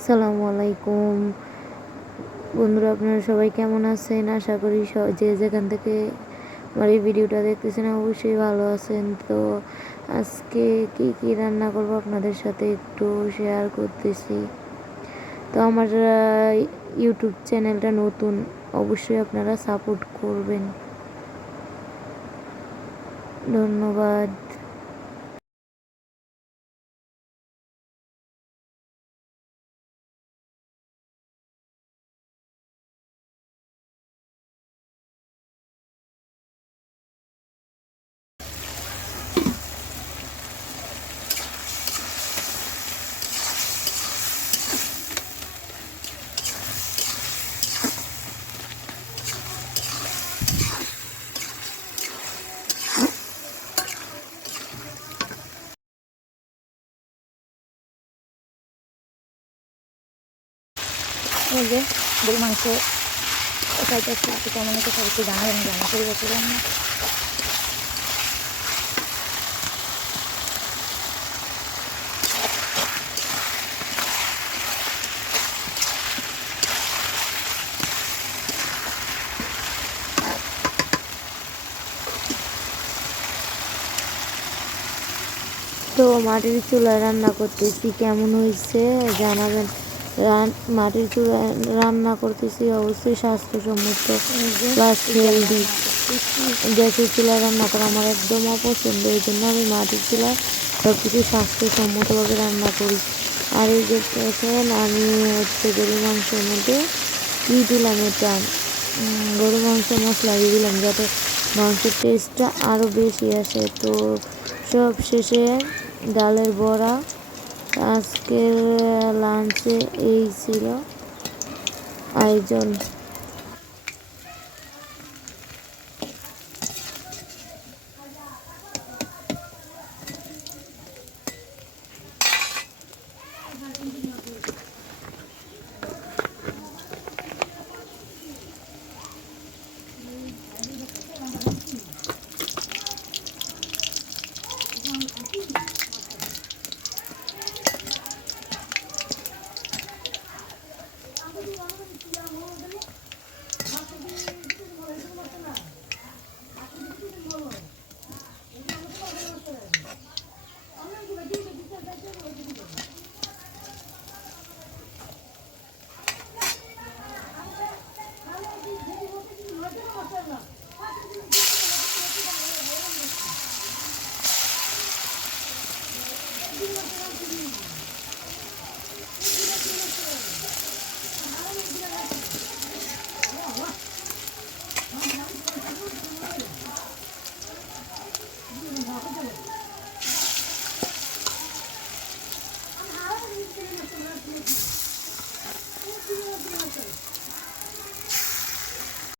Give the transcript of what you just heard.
আসসালামু আলাইকুম বন্ধুরা, আপনারা সবাই কেমন আছেন? আশা করি যে যেখান থেকে আমার এই ভিডিওটা দেখতেছেন অবশ্যই ভালো আছেন। তো আজকে কি কি রান্না করব আপনাদের সাথে একটু শেয়ার করতেছি। তো আমার ইউটিউব চ্যানেলটা নতুন, অবশ্যই আপনারা সাপোর্ট করবেন। ধন্যবাদ। এই যে গরু মাংস খাইতেছি, একটু কেমন একটা খাইছি জানাবেন, রান্না করে গেছিলাম না। তো মাটির চুলায় রান্না করতেছি, কেমন হয়েছে জানাবেন। মাটির চুলায় রান্না করতেছি অবশ্যই স্বাস্থ্যসম্মত প্লাস হেলদি। গ্যাসের চুলায় রান্না করা আমার একদম অপছন্দ, এই জন্য আমি মাটির চুলায় সব কিছু স্বাস্থ্যসম্মতভাবে রান্না করি। আর এই যে দেখেন আমি গরুর মাংসের মধ্যে কী দিলাম, এটা গরু মাংস মশলা দিয়ে দিলাম যাতে মাংসের টেস্টটা আরও বেশি আসে। তো সব শেষে ডালের বড়া। আজকের লাঞ্চে এই ছিল আয়োজন।